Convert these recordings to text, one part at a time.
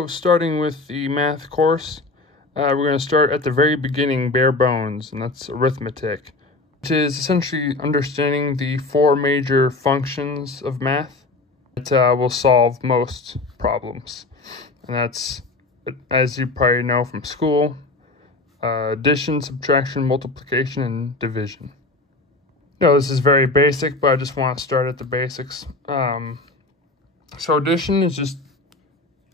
So starting with the math course, we're going to start at the very beginning, bare bones, and that's arithmetic, which is essentially understanding the four major functions of math that will solve most problems. And that's, as you probably know from school, addition, subtraction, multiplication, and division. This is very basic, but I just want to start at the basics. So addition is just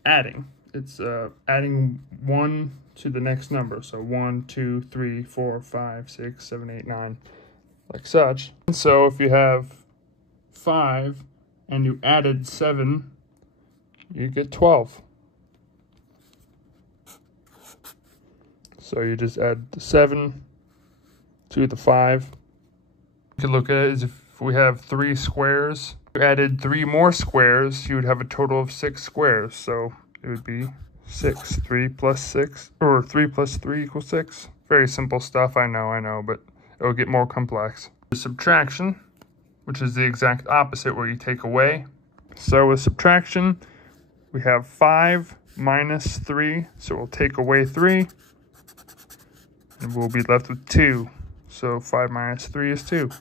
adding. It's adding 1 to the next number. So 1, 2, 3, 4, 5, 6, 7, 8, 9, like such. And so if you have 5 and you added 7, you get 12. So you just add the 7 to the 5. You could look at it as if we have 3 squares. If you added 3 more squares, you would have a total of 6 squares. So it would be 6. 3 plus 6, or 3 plus 3 equals 6. Very simple stuff, I know, but it will get more complex. Subtraction, which is the exact opposite, where you take away. So with subtraction, we have 5 minus 3, so we'll take away 3, and we'll be left with 2. So 5 minus 3 is 2.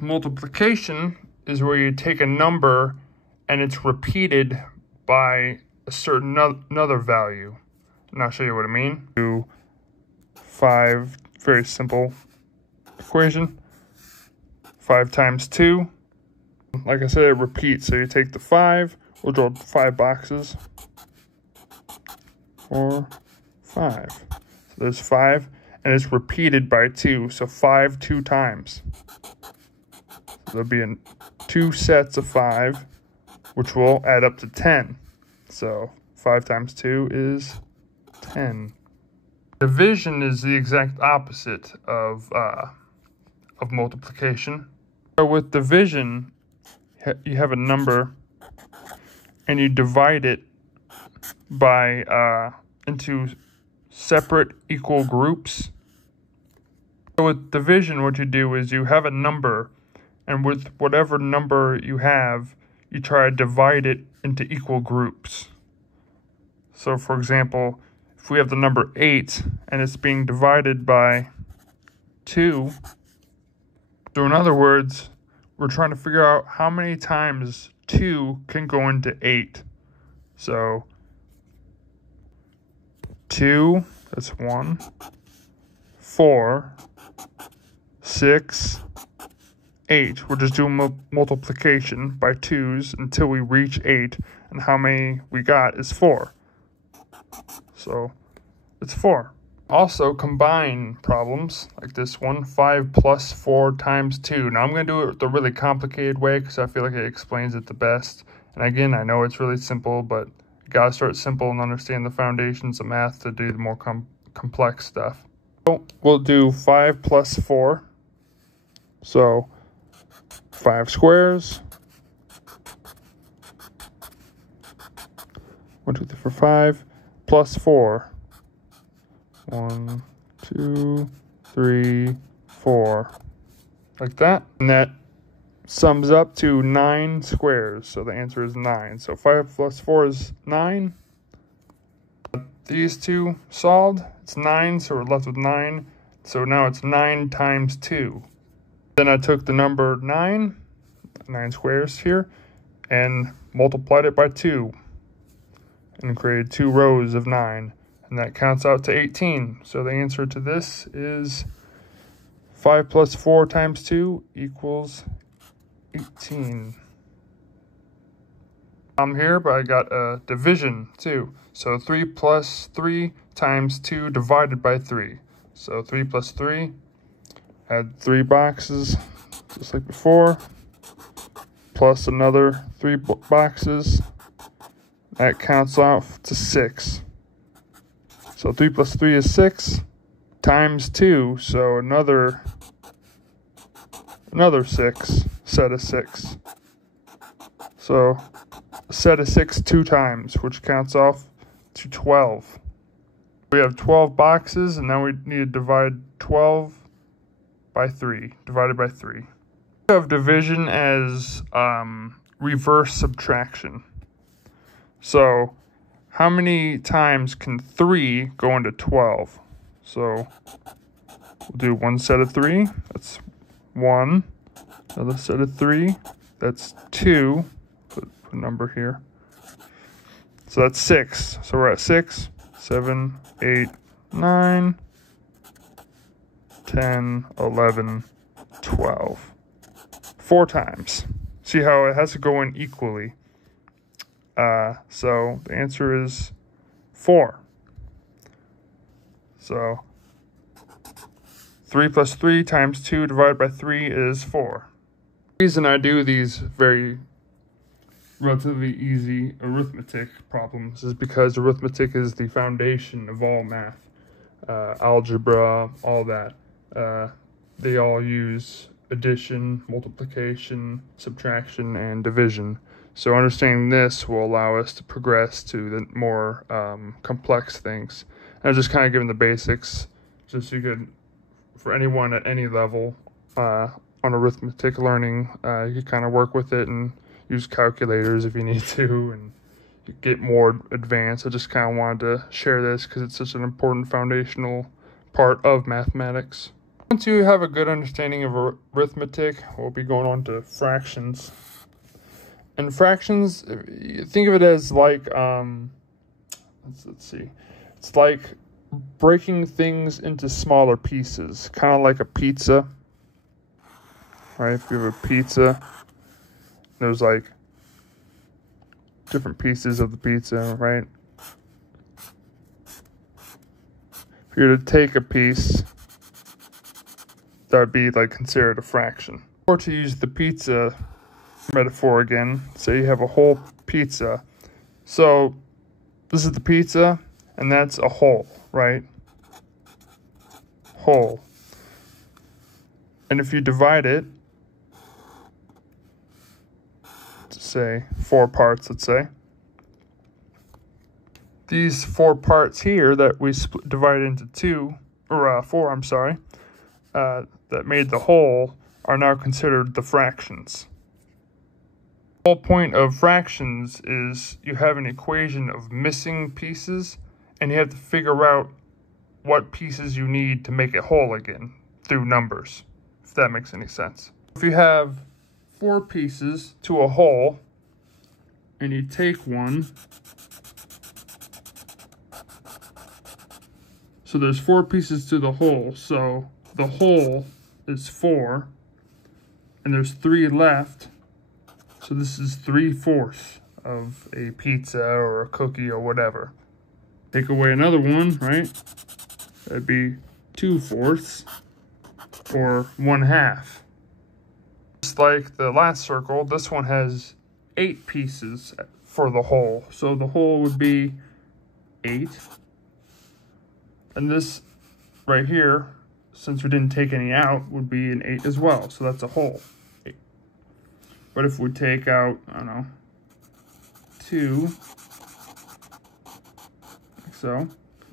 Multiplication is where you take a number and it's repeated by a certain another value. And I'll show you what I mean. Do 5, very simple equation. 5 times 2. Like I said, it repeats. So you take the 5, we'll draw 5 boxes. 4, 5. So there's 5, and it's repeated by 2. So 5 2 times. So there'll be 2 sets of 5, which will add up to 10. So 5 times 2 is 10. Division is the exact opposite of multiplication. So with division, you have a number and you divide it by into separate equal groups. So with division, what you do is you have a number, and with whatever number you have, you try to divide it into equal groups. So for example, if we have the number 8 and it's being divided by 2, so in other words, we're trying to figure out how many times 2 can go into 8. So 2, that's 1, 4, 6, 8. We're just doing multiplication by 2's until we reach 8, and how many we got is 4. So it's 4. Also, combine problems like this one, 5 plus 4 times 2. Now I'm going to do it the really complicated way because I feel like it explains it the best. And again, I know it's really simple, but you got to start simple and understand the foundations of math to do the more complex stuff. So we'll do 5 plus 4. So 5 squares. 1, 2, 3, 4, 5 plus 4. 1, 2, 3, 4. Like that. And that sums up to 9 squares. So the answer is 9. So 5 plus 4 is 9. These two solved. It's 9, so we're left with 9. So now it's 9 times 2. Then I took the number 9 squares here, and multiplied it by 2. And created 2 rows of 9. And that counts out to 18. So the answer to this is 5 plus 4 times 2 equals 18. I'm here, but I got a division too. So 3 plus 3 times 2 divided by 3. So 3 plus 3, add 3 boxes, just like before, plus another 3 boxes. That counts out to 6. So 3 plus 3 is 6 times 2, so another 6, set of 6. So a set of 6 2 times, which counts off to 12. We have 12 boxes, and now we need to divide 12 by 3, divided by 3. We have division as reverse subtraction. So how many times can 3 go into 12? So we'll do one set of 3. That's 1. Another set of 3. That's 2. Put a number here. So that's 6. So we're at 6, 7, 8, 9, 10, 11, 12. 4 times. See how it has to go in equally. So the answer is 4. So 3 plus 3 times 2 divided by 3 is 4. The reason I do these very relatively easy arithmetic problems is because arithmetic is the foundation of all math. Algebra, all that. They all use addition, multiplication, subtraction, and division. So understanding this will allow us to progress to the more complex things. And I'm just kind of giving the basics, just so you could, for anyone at any level on arithmetic learning, you could kind of work with it and use calculators if you need to, and get more advanced. I just kind of wanted to share this because it's such an important foundational part of mathematics. Once you have a good understanding of arithmetic, we'll be going on to fractions. And fractions, think of it as like, let's see, it's like breaking things into smaller pieces, kind of like a pizza, right? If you have a pizza, there's like different pieces of the pizza, right? If you were to take a piece, that would be like considered a fraction. Or to use the pizza metaphor again, say you have a whole pizza. So this is the pizza, and that's a whole, right? Whole. And if you divide it, say 4 parts, let's say. These 4 parts here that we divided into 4, I'm sorry, that made the whole are now considered the fractions. The whole point of fractions is you have an equation of missing pieces, and you have to figure out what pieces you need to make it whole again through numbers, if that makes any sense. If you have 4 pieces to a whole, and you take one, so there's 4 pieces to the whole, so the whole is 4, and there's 3 left, so this is 3/4 of a pizza or a cookie or whatever. Take away another one, right? That'd be 2/4 or 1/2. Just like the last circle, this one has 8 pieces for the whole. So the whole would be 8. And this right here, since we didn't take any out, would be an 8 as well. So that's a whole. 8. But if we take out, I don't know, 2, like so,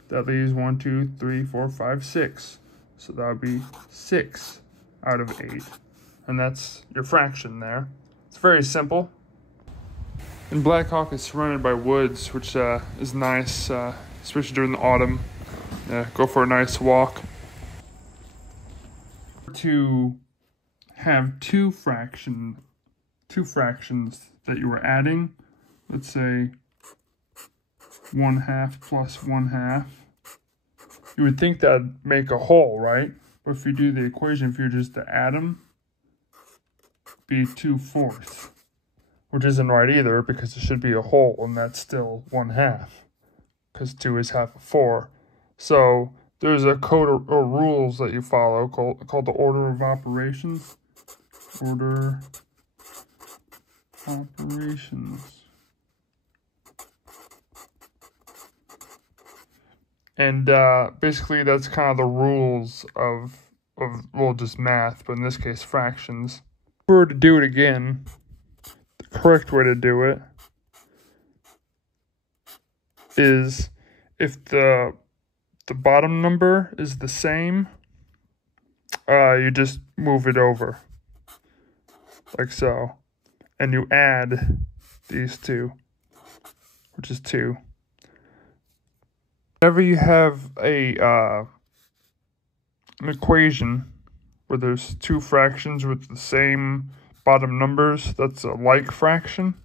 that leaves 1, 2, 3, 4, 5, 6. So that would be 6 out of 8. And that's your fraction there. It's very simple. And Black Hawk is surrounded by woods, which is nice, especially during the autumn. Go for a nice walk. To have two fractions that you were adding, let's say 1/2 plus 1/2, you would think that'd make a whole, right? But if you do the equation, if you're just to add them, be 2/4, which isn't right either, because it should be a whole, and that's still 1/2, because 2 is half of 4. So there's a code or rules that you follow called the order of operations. Order operations. And basically that's kind of the rules of well, just math, but in this case fractions. If we were to do it again, the correct way to do it is if the bottom number is the same, you just move it over, like so. And you add these two, which is 2. Whenever you have an equation where there's two fractions with the same bottom numbers, that's a like fraction.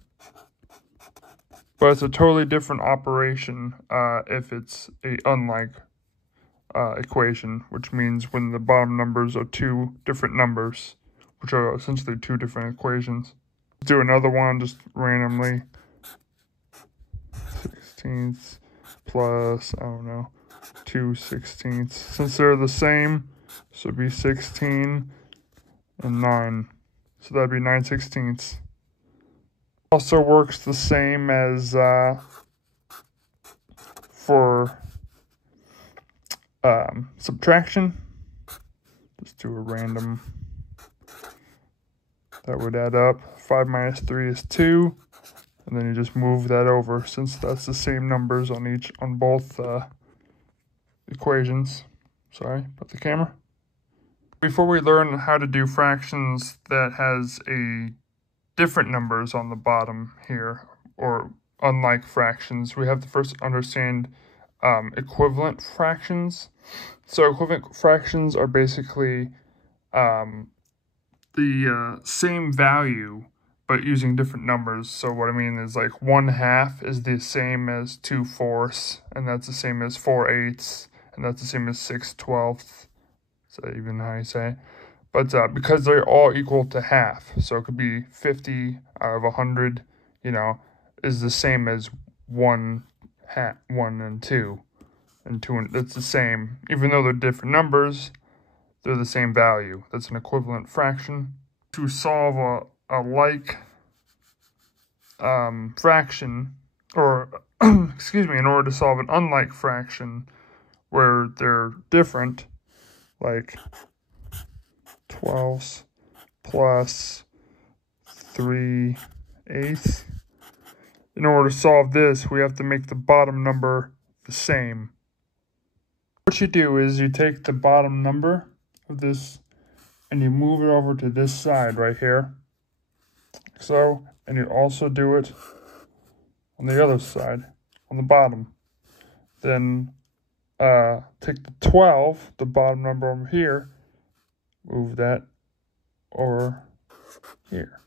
But it's a totally different operation if it's a unlike equation, which means when the bottom numbers are two different numbers, which are essentially two different equations. Let's do another one just randomly. 16ths plus, I don't know, 2/16. Since they're the same, so it'd be 16 and 9. So that'd be 9/16. Also works the same as for subtraction. Just do a random. That would add up. 5 minus 3 is 2. And then you just move that over since that's the same numbers on both equations. Sorry about the camera. Before we learn how to do fractions that has a different numbers on the bottom here, or unlike fractions, we have to first understand equivalent fractions. So equivalent fractions are basically the same value but using different numbers. So what I mean is, like, 1/2 is the same as 2/4, and that's the same as 4/8, and that's the same as 6/12. Is that even how you say it? But because they're all equal to half, so it could be 50 out of 100, you know, is the same as 1 and 2. And 2, that's the same. Even though they're different numbers, they're the same value. That's an equivalent fraction. To solve a like fraction, or excuse me, in order to solve an unlike fraction where they're different, like 12 plus 3/8. In order to solve this, we have to make the bottom number the same. What you do is you take the bottom number of this and you move it over to this side right here. So, and you also do it on the other side, on the bottom. Then take the 12, the bottom number over here, move that over here.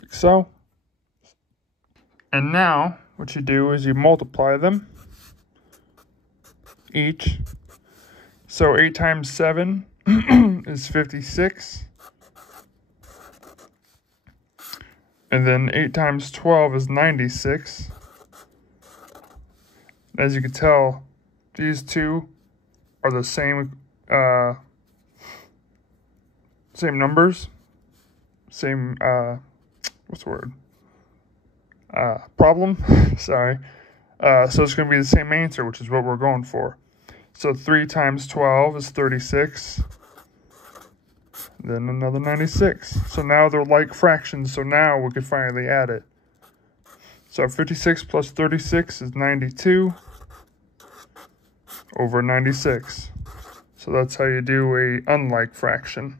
Like so. And now, what you do is you multiply them, each. So 8 times 7 is 56. And then 8 times 12 is 96. As you can tell, these two are the same numbers, same what's the word? Problem. Sorry. So it's going to be the same answer, which is what we're going for. So 3 times 12 is 36. Then another 96. So now they're like fractions, so now we could finally add it. So 56 plus 36 is 92 over 96. So that's how you do a unlike fraction.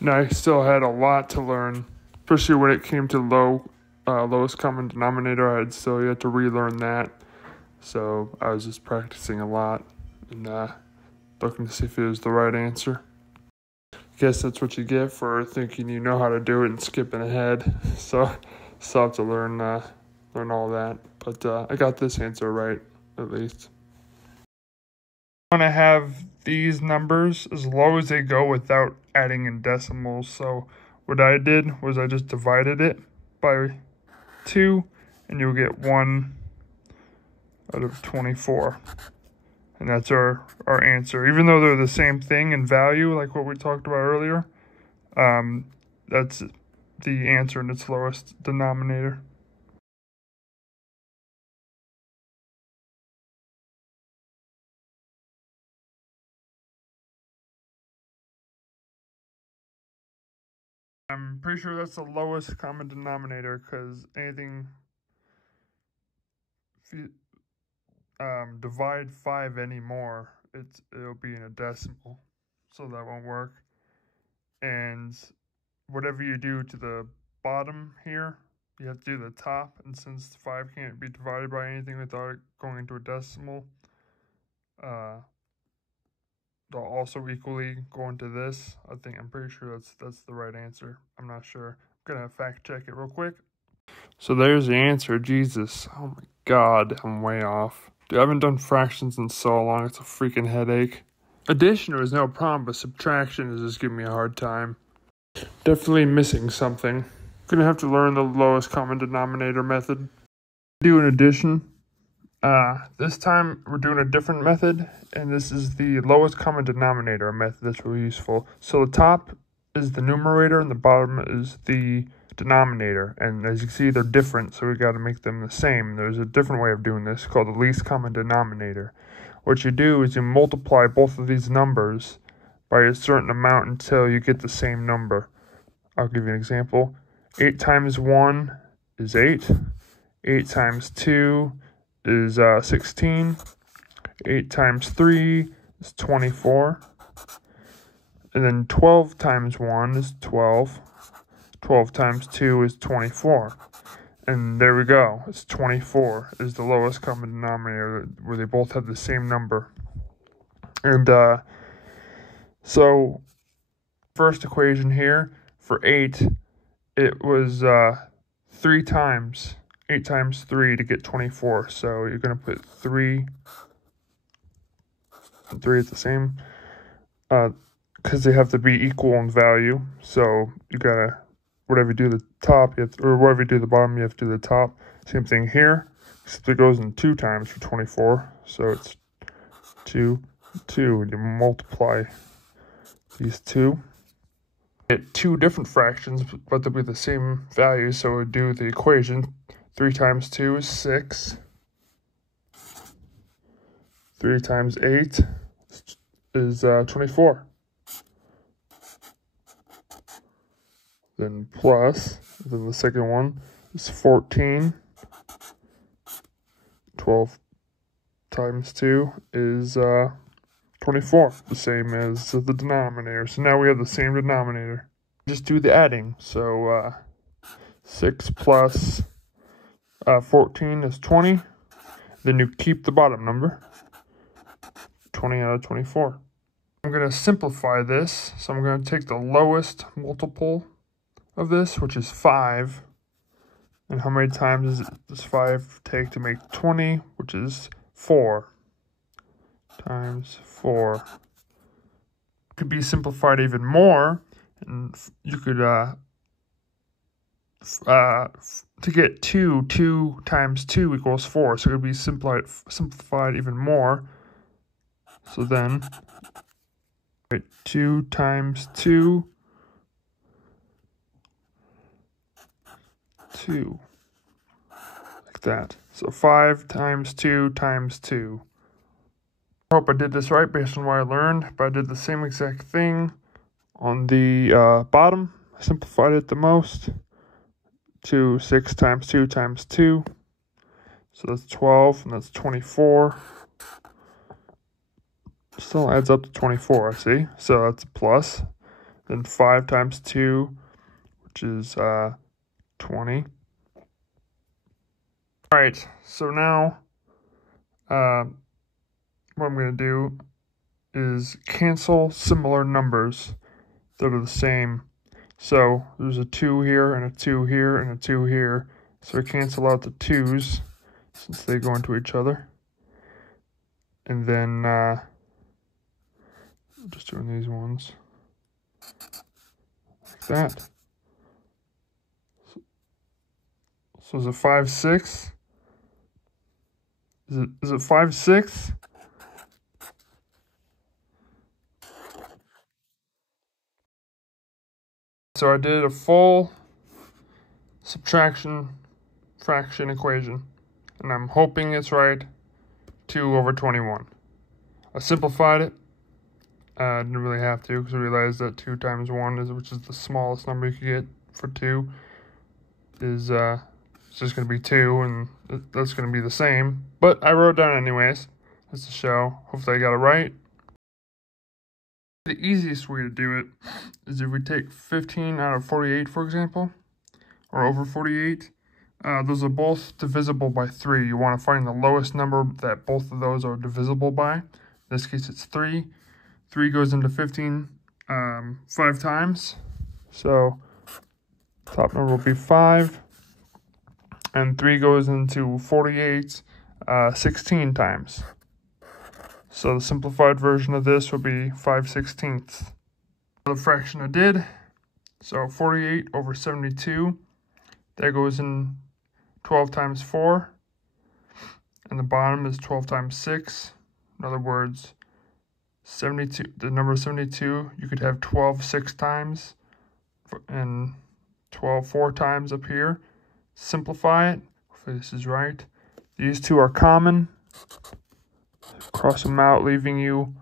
Now I still had a lot to learn, especially when it came to lowest common denominator. I had still yet to relearn that. So I was just practicing a lot and looking to see if it was the right answer. Guess that's what you get for thinking you know how to do it and skipping ahead. So still have to learn all that. But I got this answer right, at least. I want to have these numbers as low as they go without adding in decimals. So what I did was I just divided it by 2, and you'll get 1 out of 24. And that's our answer. Even though they're the same thing in value, like what we talked about earlier, that's the answer in its lowest denominator. I'm pretty sure that's the lowest common denominator, because anything, if you divide 5 anymore, it'll be in a decimal, so that won't work. And whatever you do to the bottom here, you have to do the top, and since 5 can't be divided by anything without it going into a decimal, they'll also equally go into this. I'm pretty sure that's the right answer. I'm not sure. I'm gonna fact check it real quick. So there's the answer. Jesus. Oh my god, I'm way off. Dude, I haven't done fractions in so long, it's a freaking headache. Addition was no problem, but subtraction is just giving me a hard time. Definitely missing something. Gonna have to learn the lowest common denominator method. Do an addition. This time we're doing a different method, and this is the lowest common denominator method that's really useful. So the top is the numerator and the bottom is the denominator, and as you can see they're different, so we got to make them the same. There's a different way of doing this called the least common denominator. What you do is you multiply both of these numbers by a certain amount until you get the same number. I'll give you an example. 8 times 1 is 8. 8 times 2 is 16. 8 times 3 is 24. And then 12 times 1 is 12. 12 times 2 is 24. And there we go. It's 24 is the lowest common denominator, where they both have the same number. And so first equation here for 8, it was 3 times. 8 times 3 to get 24. So you're going to put 3 and 3 at the same, because they have to be equal in value. So you got to, whatever you do the top, or whatever you do the bottom, you have to do the top. Same thing here, except it goes in 2 times for 24. So it's 2, 2, and you multiply these two. Get 2 different fractions, but they'll be the same value, so we do the equation. 3 times 2 is 6. 3 times 8 is 24. Then plus, then the second one is 14. 12 times 2 is 24, the same as the denominator. So now we have the same denominator. Just do the adding. So 6 plus 14 is 20. Then you keep the bottom number. 20 out of 24. I'm going to simplify this. So I'm going to take the lowest multiple of this, which is 5. And how many times does 5 take to make 20, which is 4 times 4. Could be simplified even more, and you could to get 2 times 2 equals 4, so it could be simplified even more. So then 2 times 2, 2, like that. So 5 times 2 times 2. I hope I did this right based on what I learned, but I did the same exact thing on the bottom. I simplified it the most. 6 times 2 times 2. So that's 12, and that's 24. Still adds up to 24, I see. So that's a plus. Then 5 times 2, which is 20. Alright, so now what I'm going to do is cancel similar numbers that are the same. So there's a 2 here, and a 2 here, and a 2 here. So I cancel out the 2's since they go into each other. And then just doing these ones like that. So is it 5, 6? Is it 5, 6? So I did a full subtraction fraction equation, and I'm hoping it's right. 2 over 21. I simplified it. I didn't really have to, because I realized that 2 times 1, which is the smallest number you could get for 2, is it's just going to be 2, and that's going to be the same. But I wrote it down anyways, just to show. Hopefully I got it right. The easiest way to do it is if we take 15 out of 48, for example, or over 48, Those are both divisible by 3. You want to find the lowest number that both of those are divisible by. In this case, it's 3. 3 goes into 15 5 times. So top number will be 5. And 3 goes into 48 16 times. So the simplified version of this would be 5/16. The fraction I did, so 48 over 72, that goes in 12 times 4, and the bottom is 12 times 6. In other words, 72. The number 72, you could have 12 6 times, and 12 4 times up here. Simplify it. Hopefully this is right. These two are common. Cross them out, leaving you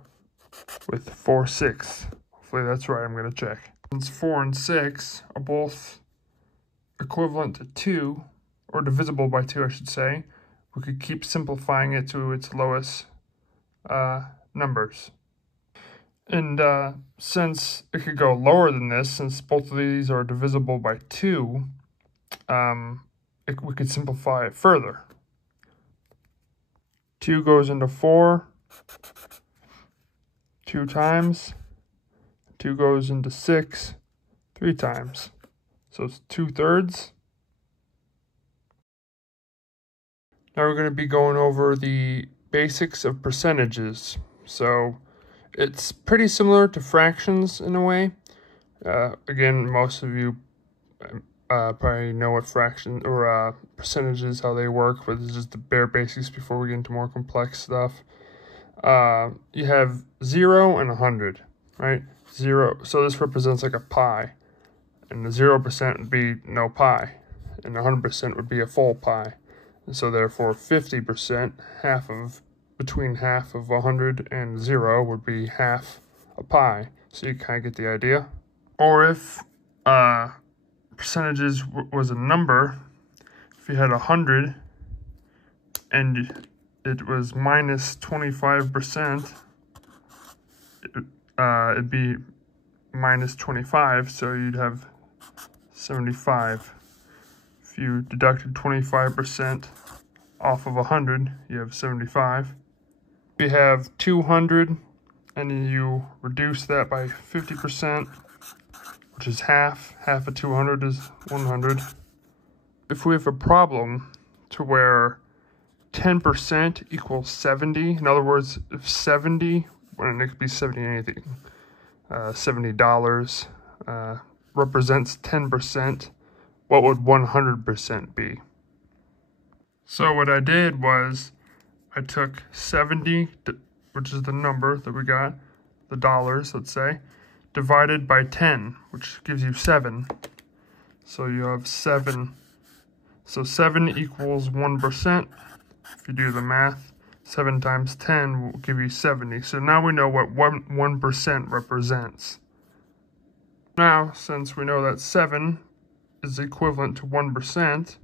with 4 6. Hopefully that's right. I'm going to check. Since 4 and 6 are both equivalent to 2, or divisible by 2, I should say, we could keep simplifying it to its lowest numbers. And since it could go lower than this, since both of these are divisible by 2, we could simplify it further. 2 goes into 4 2 times. 2 goes into 6 3 times. So it's 2/3. Now we're going to be going over the basics of percentages. So it's pretty similar to fractions in a way. Again, most of you probably know what fraction or percentages, how they work, but this is just the bare basics before we get into more complex stuff. You have 0 and 100, right? 0, so this represents like a pie, and the 0% would be no pie, and 100% would be a full pie. And so therefore 50%, between half of 100 and 0 would be half a pie. So you kind of get the idea. Or if percentages was a number, if you had 100 and it was minus 25%, it'd be minus 25, so you'd have 75. If you deducted 25% off of 100, you have 75. If you have 200 and you reduce that by 50%, which is half of 200 is 100. If we have a problem to where 10% equals 70, in other words, if 70, and it could be 70 anything, $70 represents 10%, what would 100% be? So what I did was I took 70, which is the number that we got, the dollars, let's say, divided by 10, which gives you 7. So you have 7. So 7 equals 1%. If you do the math, 7 times 10 will give you 70. So now we know what 1% represents. Now, since we know that 7 is equivalent to 1%,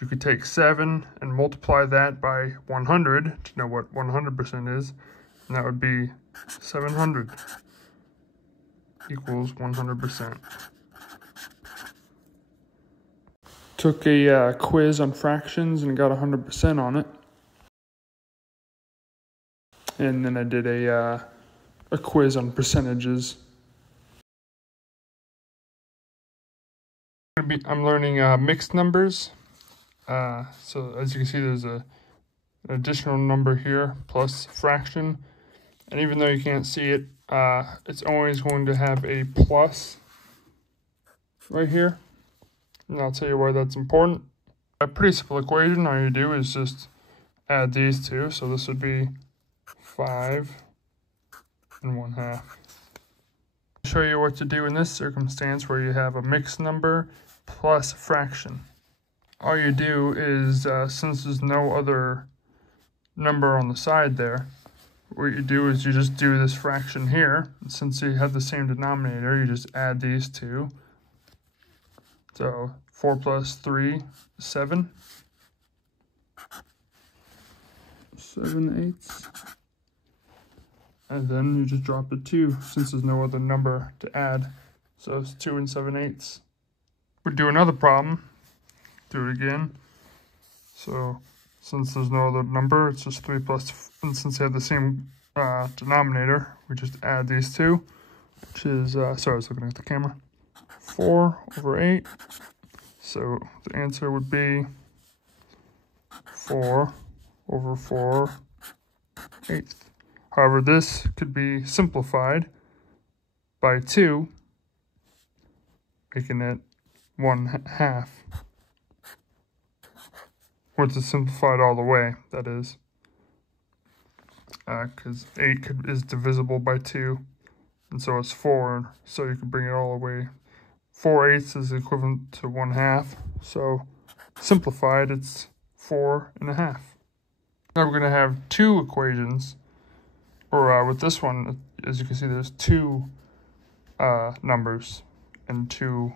you could take 7 and multiply that by 100 to know what 100% is, and that would be 700 equals 100%. Took a quiz on fractions and got 100% on it. And then I did a quiz on percentages. I'm learning mixed numbers. So as you can see, there's an additional number here plus fraction. And even though you can't see it, it's always going to have a plus right here. And I'll tell you why that's important. A pretty simple equation, all you do is just add these two. So this would be 5 and 1/2. I'll show you what to do in this circumstance where you have a mixed number plus a fraction. All you do is, since there's no other number on the side there, what you do is you just do this fraction here. And since you have the same denominator, you just add these two. So 4 plus 3 is 7. 7/8. And then you just drop the 2 since there's no other number to add. So it's 2 and 7/8. We do another problem do it again. So since there's no other number, it's just 3 plus, and since they have the same denominator, we just add these two, which is, sorry, I was looking at the camera, 4 over 8. So the answer would be 4 over 4/8. However, this could be simplified by 2, making it 1/2. Once it's simplified all the way, that is. Because 8 is divisible by 2, and so it's 4, so you can bring it all the way. 4/8 is equivalent to 1/2, so simplified, it's 4.5. Now we're going to have two equations, or with this one, as you can see, there's two numbers and two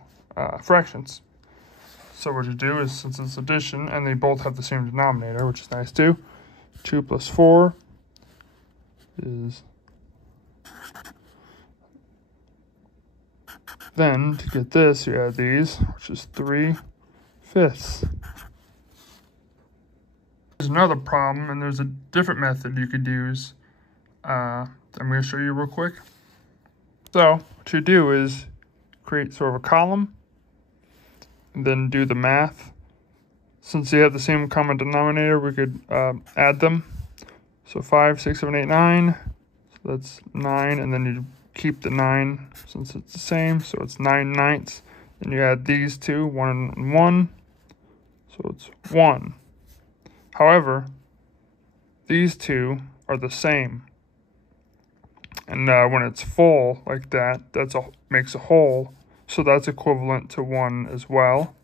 fractions. So what you do is, since it's addition, and they both have the same denominator, which is nice too, 2 plus 4 is... Then, to get this, you add these, which is 3/5. There's another problem, and there's a different method you could use. I'm going to show you real quick. So, what you do is create sort of a column, and then do the math. Since they have the same common denominator, we could add them. So 5, 6, 7, 8, 9. So that's 9, and then you keep the 9 since it's the same. So it's 9/9. Then you add these two, 1 and 1. So it's 1. However, these two are the same. And when it's full like that, makes a whole. So that's equivalent to 1 as well.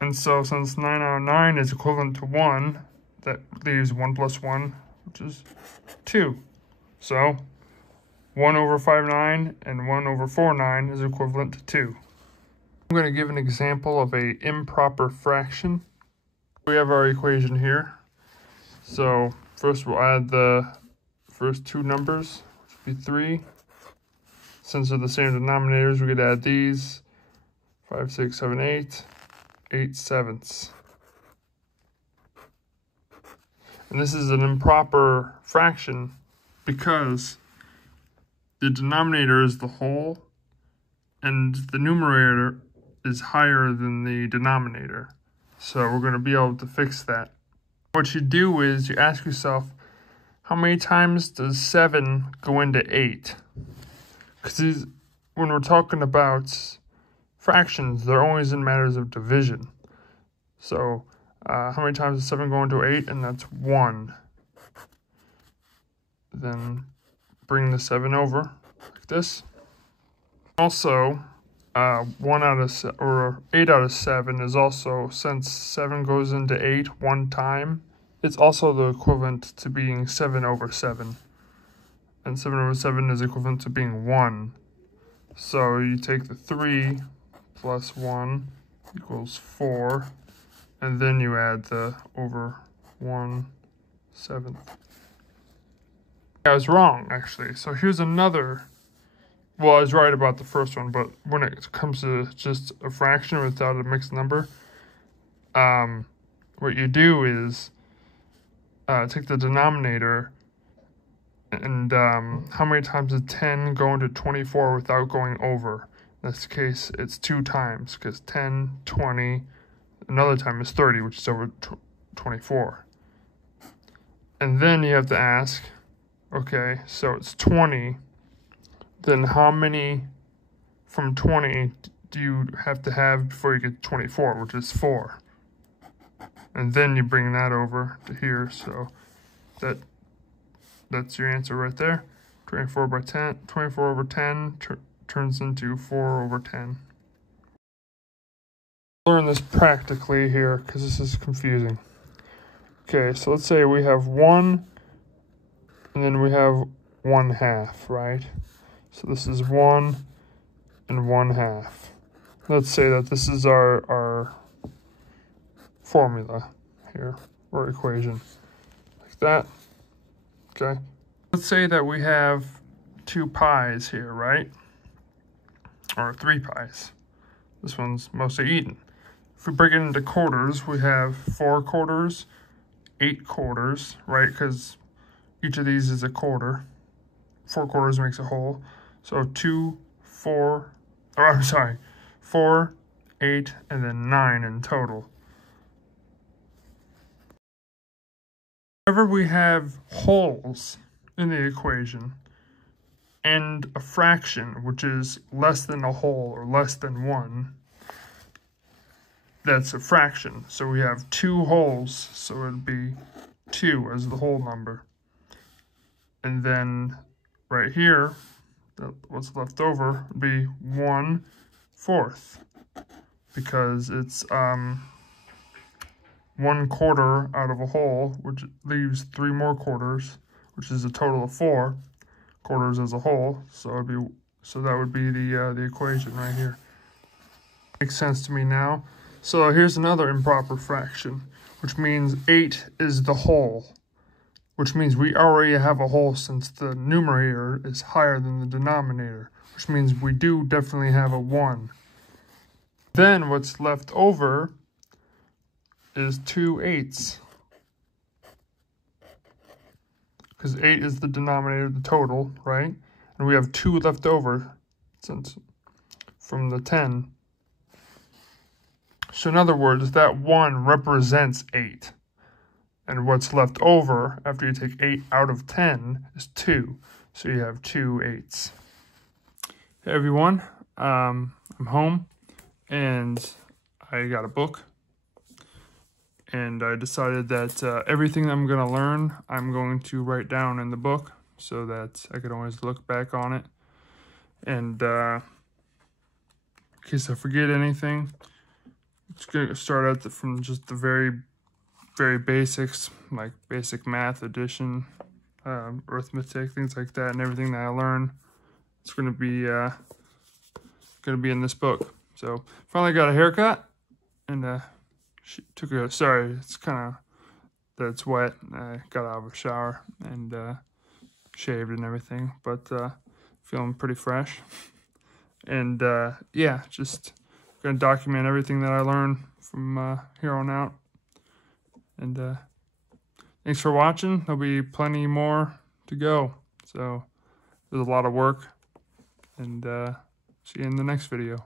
And so since 9 out of 9 is equivalent to 1, that leaves 1 plus 1, which is 2. So 1 over 5/9 and 1 over 4/9 is equivalent to 2. I'm going to give an example of an improper fraction. We have our equation here. So first we'll add the first two numbers, which would be 3. Since they're the same denominators, we could add these, 5, 6, 7, 8, 8/7. And this is an improper fraction because the denominator is the whole and the numerator is higher than the denominator. So we're going to be able to fix that. What you do is you ask yourself, how many times does 7 go into 8? Because when we're talking about fractions, they're always in matters of division. So how many times does 7 go into 8? And that's 1. Then bring the 7 over like this. Also, 8 out of 7 is also, since 7 goes into 8 one time, it's also the equivalent to being 7 over 7. And 7 over 7 is equivalent to being 1. So you take the 3 plus 1 equals 4. And then you add the over 1/7. I was wrong, actually. So here's another. Well, I was right about the first one, but when it comes to just a fraction without a mixed number, what you do is take the denominator and how many times does 10 go into 24 without going over? In this case, it's 2 times, because 10, 20, another time is 30, which is over 24. And then you have to ask, okay, so it's 20. Then how many from 20 do you have to have before you get 24, which is 4? And then you bring that over to here, so that's your answer right there. 24 over 10 turns into 4 over 10. Learn this practically here because this is confusing. Okay, so let's say we have 1 and then we have 1/2, right? So this is 1 and 1/2. Let's say that this is our formula here, or equation, like that. Okay. Let's say that we have 2 pies here, right? Or 3 pies. This one's mostly eaten. if we break it into quarters, we have 4 quarters, 8 quarters, right? Because each of these is a quarter. 4 quarters makes a whole. So 2, 4, or I'm sorry, 4, 8, and then 9 in total. Whenever we have wholes in the equation and a fraction, which is less than a whole or less than 1, that's a fraction. So we have 2 wholes, so it'd be 2 as the whole number. And then right here, what's left over would be 1/4, because it's 1/4 out of a whole, which leaves 3 more quarters, which is a total of 4 quarters as a whole. So that would be the equation right here. Makes sense to me now. So here's another improper fraction, which means 8 is the whole, which means we already have a whole since the numerator is higher than the denominator, which means we do definitely have a 1. Then what's left over is 2/8, because 8 is the denominator of the total, right? And we have 2 left over from the 10. So in other words, that 1 represents 8. And what's left over after you take 8 out of 10 is 2. So you have 2/8. Hey everyone, I'm home and I got a book. And I decided that everything that I'm going to learn, I'm going to write down in the book so that I could always look back on it. And in case I forget anything, it's going to start out from just the very, very basics, like basic math, addition, arithmetic, things like that, and everything that I learn. It's going to be in this book. So finally got a haircut, and she took a, sorry, it's kind of, that's wet. I got out of a shower and shaved and everything, but feeling pretty fresh. And yeah, just gonna document everything that I learned from here on out. And thanks for watching. There'll be plenty more to go. So there's a lot of work, and see you in the next video.